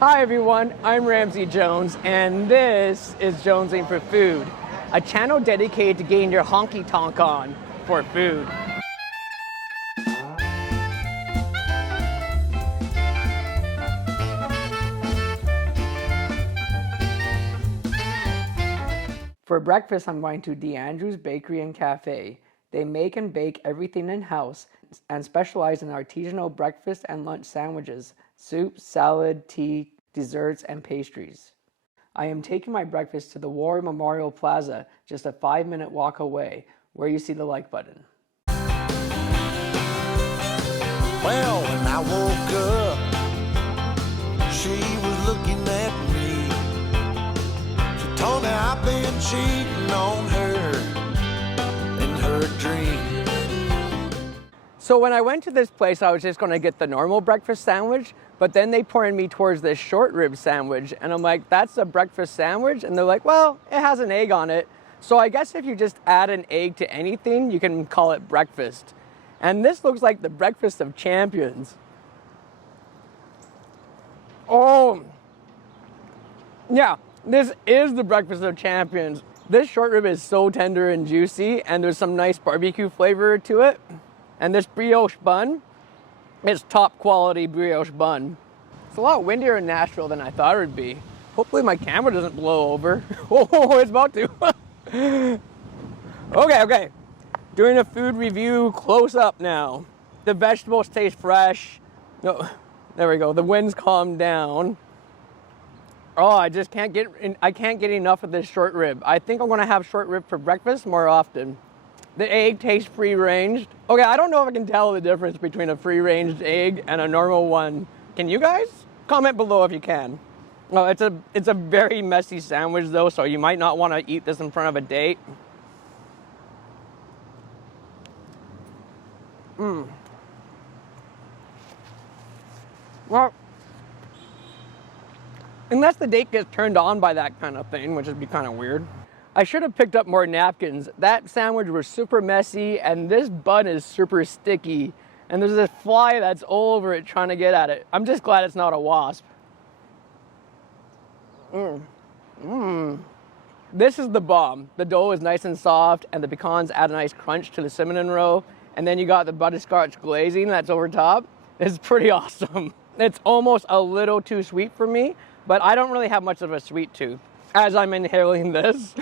Hi everyone, I'm Ramsey Jones, and this is Jonesing for Food, a channel dedicated to getting your honky tonk on for food. For breakfast, I'm going to DeAndrew's Bakery and Cafe. They make and bake everything in-house and specialize in artisanal breakfast and lunch sandwiches, soup, salad, tea, desserts, and pastries. I am taking my breakfast to the War Memorial Plaza, just a 5-minute walk away, where you see the like button. Well, when I woke up, she was looking at me. She told me I've been cheating on her in her dream. So when I went to this place, I was just going to get the normal breakfast sandwich, but then they pointed me towards this short rib sandwich, and I'm like, that's a breakfast sandwich? And they're like, well, it has an egg on it. So I guess if you just add an egg to anything, you can call it breakfast. And this looks like the breakfast of champions. Oh, yeah, this is the breakfast of champions. This short rib is so tender and juicy, and there's some nice barbecue flavor to it. And this brioche bun, it's top quality brioche bun. It's a lot windier in Nashville than I thought it would be. Hopefully my camera doesn't blow over. Oh, it's about to. Okay. Doing a food review close up now. The vegetables taste fresh. Oh, there we go. The wind's calmed down. Oh, I can't get enough of this short rib. I think I'm gonna have short rib for breakfast more often. The egg tastes free-ranged. Okay, I don't know if I can tell the difference between a free-ranged egg and a normal one. Can you guys? Comment below if you can. Oh, it's a very messy sandwich though, so you might not want to eat this in front of a date. Well, unless the date gets turned on by that kind of thing, which would be kind of weird. I should have picked up more napkins. That sandwich was super messy, and this bun is super sticky. And there's this fly that's all over it trying to get at it. I'm just glad it's not a wasp. This is the bomb. The dough is nice and soft, and the pecans add a nice crunch to the cinnamon roll. And then you got the butterscotch glazing that's over top. It's pretty awesome. It's almost a little too sweet for me, but I don't really have much of a sweet tooth as I'm inhaling this.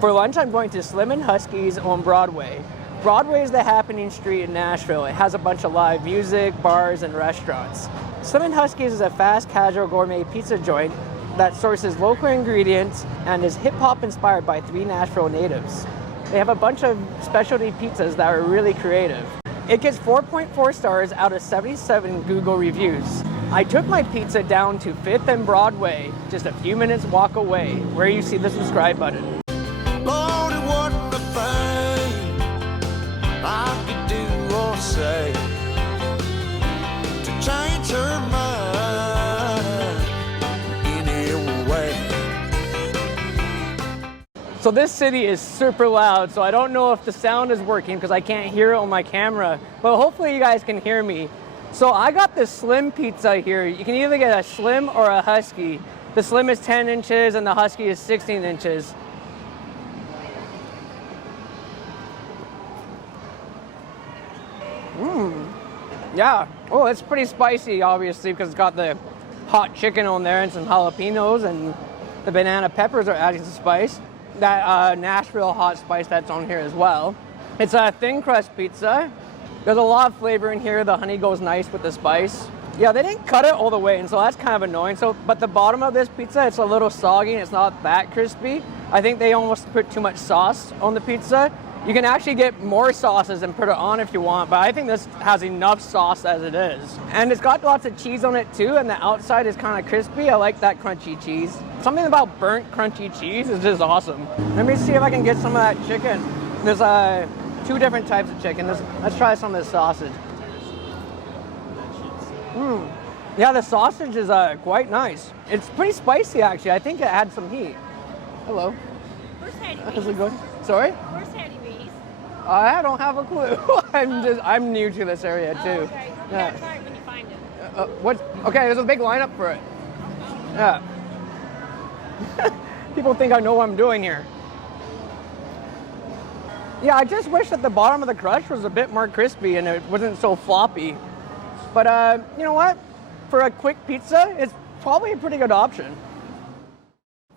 For lunch, I'm going to Slim and Husky's on Broadway. Broadway is the happening street in Nashville. It has a bunch of live music, bars, and restaurants. Slim and Husky's is a fast, casual gourmet pizza joint that sources local ingredients and is hip-hop inspired by 3 Nashville natives. They have a bunch of specialty pizzas that are really creative. It gets 4.4 stars out of 77 Google reviews. I took my pizza down to 5th and Broadway, just a few minutes walk away, where you see the subscribe button. Lord, it wasn't a thing I could do or say to change her mind in any way. So this city is super loud, so I don't know if the sound is working because I can't hear it on my camera, but hopefully you guys can hear me. So I got the Slim pizza here. You can either get a Slim or a Husky. The Slim is 10 inches and the Husky is 16 inches. Yeah. Oh, it's pretty spicy, obviously, because it's got the hot chicken on there and some jalapenos, and the banana peppers are adding some spice. That Nashville hot spice that's on here as well. It's a thin crust pizza. There's a lot of flavor in here. The honey goes nice with the spice. Yeah, they didn't cut it all the way, and so that's kind of annoying. But the bottom of this pizza, it's a little soggy, and it's not that crispy. I think they almost put too much sauce on the pizza. You can actually get more sauces and put it on if you want, but I think this has enough sauce as it is. And it's got lots of cheese on it too, and the outside is kind of crispy. I like that crunchy cheese. Something about burnt crunchy cheese is just awesome. Let me see if I can get some of that chicken. There's 2 different types of chicken. Let's try some of this sausage. Yeah, the sausage is quite nice. It's pretty spicy actually. I think it had some heat. Hello. Where's Hattie How's it going? Sorry? Where's Hattie B's? I don't have a clue. I'm new to this area too. Oh, okay. You Yeah. gotta try it when you find it. Okay, there's a big lineup for it. Yeah. People think I know what I'm doing here. Yeah, I just wish that the bottom of the crust was a bit more crispy and it wasn't so floppy. But you know what? For a quick pizza, it's probably a pretty good option.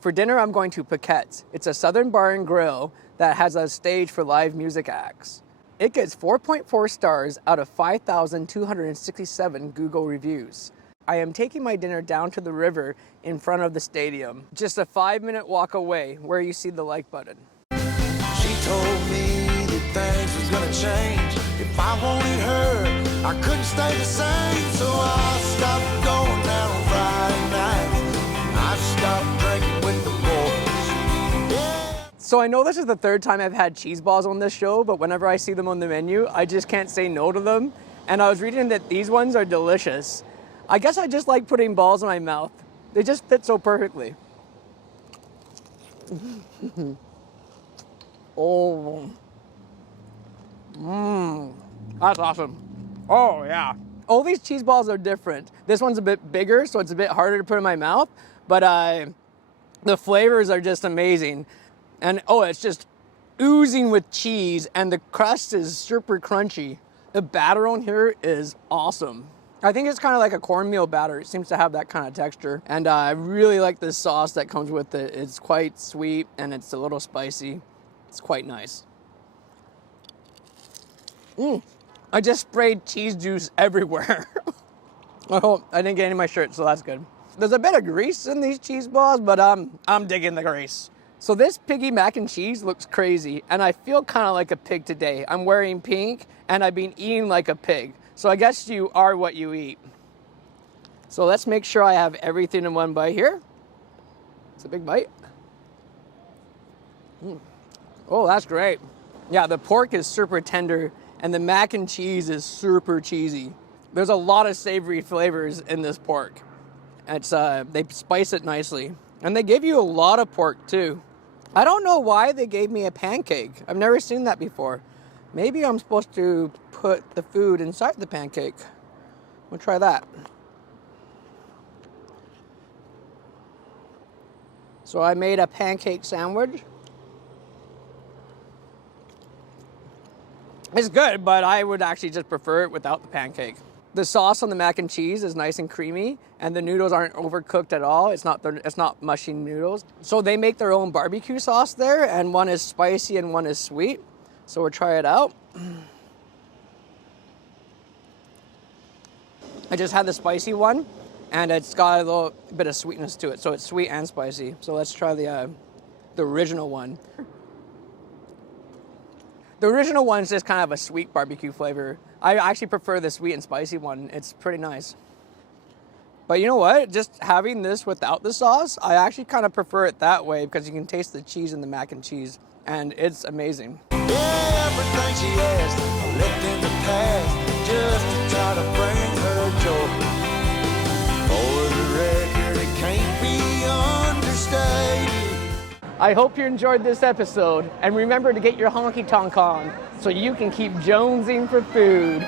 For dinner, I'm going to Paquettes. It's a southern bar and grill that has a stage for live music acts. It gets 4.4 stars out of 5,267 Google reviews. I am taking my dinner down to the river in front of the stadium, just a 5-minute walk away where you see the like button. She told me that things was gonna change. If I wanted her, I couldn't stay the same. So I stopped going down on Friday nights. I stopped drinking with the boys. Yeah. So I know this is the third time I've had cheese balls on this show, but whenever I see them on the menu, I just can't say no to them. And I was reading that these ones are delicious. I guess I just like putting balls in my mouth. They just fit so perfectly. Oh. That's awesome. Oh, yeah. All these cheese balls are different. This one's a bit bigger, so it's a bit harder to put in my mouth, but the flavors are just amazing. And oh, it's just oozing with cheese, and the crust is super crunchy. The batter on here is awesome. I think it's kind of like a cornmeal batter. It seems to have that kind of texture. And I really like the sauce that comes with it. It's quite sweet and it's a little spicy. It's quite nice. I just sprayed cheese juice everywhere. Oh, I didn't get any of my shirt, so that's good. There's a bit of grease in these cheese balls, but I'm digging the grease. So this Piggy Mac and cheese looks crazy, and I feel kind of like a pig today. I'm wearing pink, and I've been eating like a pig. So I guess you are what you eat. So let's make sure I have everything in one bite here. It's a big bite. Oh, that's great. Yeah, the pork is super tender, and the mac and cheese is super cheesy. There's a lot of savory flavors in this pork. It's they spice it nicely. And they give you a lot of pork too. I don't know why they gave me a pancake. I've never seen that before. Maybe I'm supposed to put the food inside the pancake. We'll try that. So I made a pancake sandwich. It's good, but I would actually just prefer it without the pancake. The sauce on the mac and cheese is nice and creamy, and the noodles aren't overcooked at all. It's not mushy noodles. So they make their own barbecue sauce there, and one is spicy and one is sweet. So we'll try it out. I just had the spicy one, and it's got a little bit of sweetness to it. So it's sweet and spicy. So let's try the original one. The original one's just kind of a sweet barbecue flavor. I actually prefer the sweet and spicy one. It's pretty nice. But you know what? Just having this without the sauce, I actually kind of prefer it that way because you can taste the cheese in the mac and cheese, and it's amazing. Yeah, everything she asked, I left in the past just to try to bring her joy. For the record, it can't be understated. I hope you enjoyed this episode, and remember to get your honky tonk on so you can keep jonesing for food.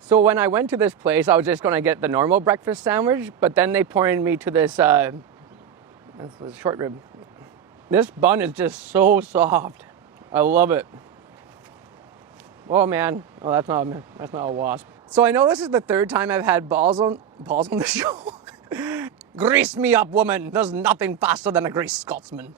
So when I went to this place, I was just going to get the normal breakfast sandwich, but then they pointed me to this short rib. This bun is just so soft. I love it. Oh man, oh that's not a wasp. So I know this is the third time I've had balls on the show. Grease me up, woman. There's nothing faster than a greased Scotsman.